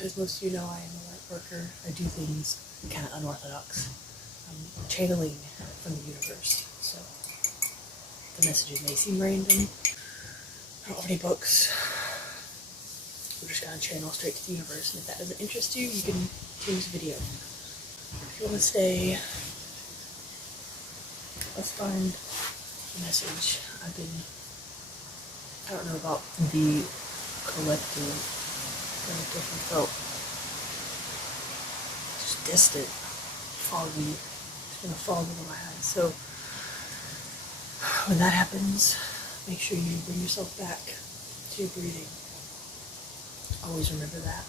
As most of you know, I am a light worker. I do things kind of unorthodox. I'm channeling from the universe, so the messages may seem random. I don't have any books. We're just gonna channel straight to the universe, and if that doesn't interest you, you can change the video. If you want to stay, let's find the message. I don't know about the collective, but I definitely felt just distant, foggy. It's been a fog over my head. So when that happens, make sure you bring yourself back to your breathing. Always remember that.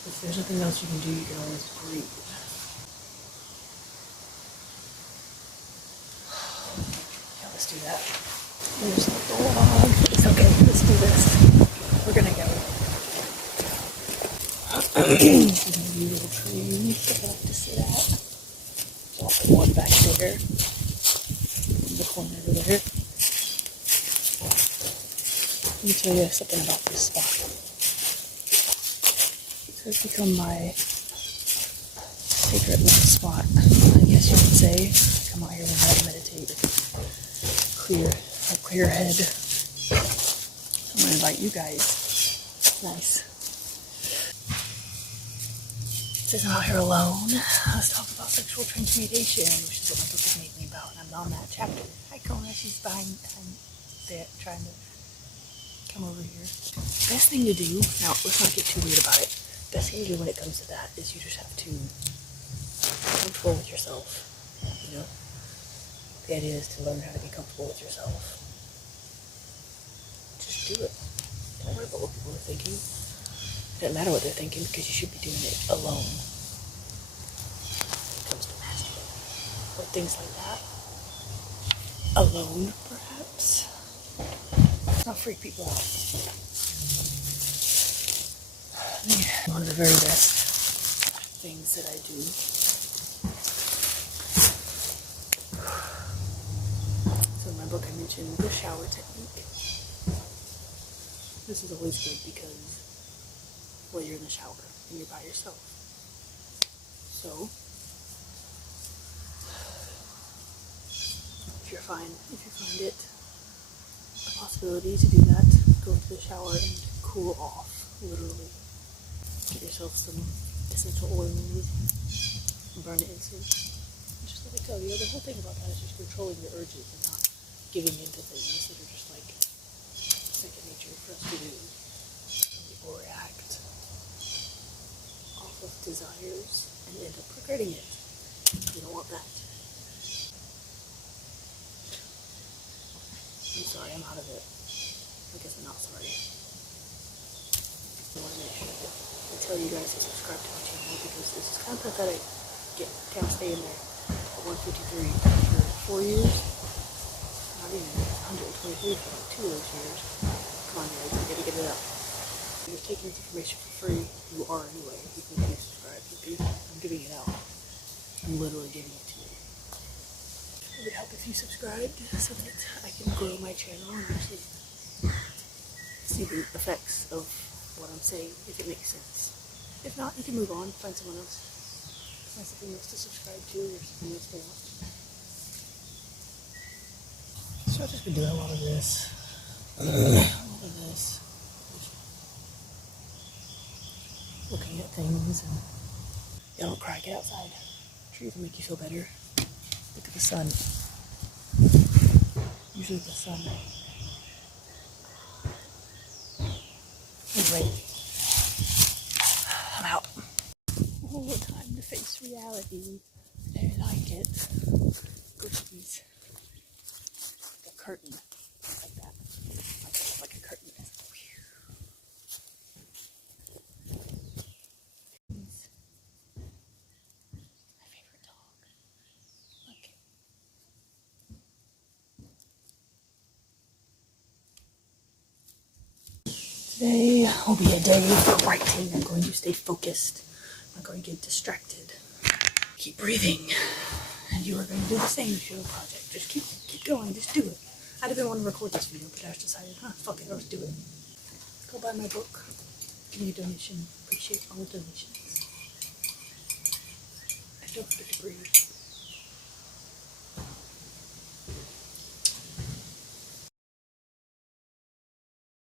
If there's nothing else you can do, you can always breathe. Yeah, let's do that. There's the dog. It's okay, let's do this. We're gonna go. There's gonna be little trees that I like to sit at. So I'll put one back there. In the corner over there. Let me tell you something about this spot. So it's become my favorite little spot, I guess you could say. Come out here and try to meditate. Clear head. So I'm gonna invite you guys. Nice. Since I'm out here alone, let's talk about sexual transmutation, which is what my book is mainly about, and I'm on that chapter. Hi Kona, she's behind there trying to come over here. Best thing to do, now let's not get too weird about it. Best thing to do when it comes to that is you just have to be comfortable with yourself. You know? The idea is to learn how to be comfortable with yourself. Just do it. Don't worry about what people are thinking. It doesn't matter what they're thinking because you should be doing it alone. When it comes to masturbating or things like that. Alone, perhaps. Not freak people out. One of the very best things that I do. So in my book I mentioned the shower technique. This is always good because, well, you're in the shower and you're by yourself. So, if you find it a possibility to do that, go into the shower and cool off, literally. Get yourself some essential oils, burn incense, just let it go. You know, the whole thing about that is just controlling your urges and not giving in to things that are just like second nature for us to do or react off of desires and end up regretting it. You don't want that. I'm sorry, I'm out of it. I guess I'm not sorry. I want to make sure that I tell you guys to subscribe to my channel because this is kind of pathetic. Can't stay in there at 153 for 4 years. Not even 123 for like 2 of those years. Come on guys, I gotta get it up. If you're taking this information for free, you are anyway, even if you subscribe. I'm giving it out. I'm literally giving it to you. It would help if you subscribed so that I can grow my channel and actually see the effects of what I'm saying, if it makes sense. If not, you can move on, find someone else. Find something else to subscribe to or something else to watch. So I've just been doing a lot of this. Looking at things and yeah, don't cry, get outside. Trees will make you feel better. Look at the sun. Usually the sun. Anyway, I'm out. Oh, time to face reality. I like it. Good cheese. Like a curtain. Like that. Like a curtain. My favorite dog. Look. Today will be a day of writing. I'm going to stay focused. I'm not going to get distracted. Keep breathing. And you are going to do the same with your project. Just keep going. Just do it. I didn't want to record this video, but I just decided, fuck it, I'll just do it. Go buy my book. Any donation, appreciate all donations. And don't forget to breathe.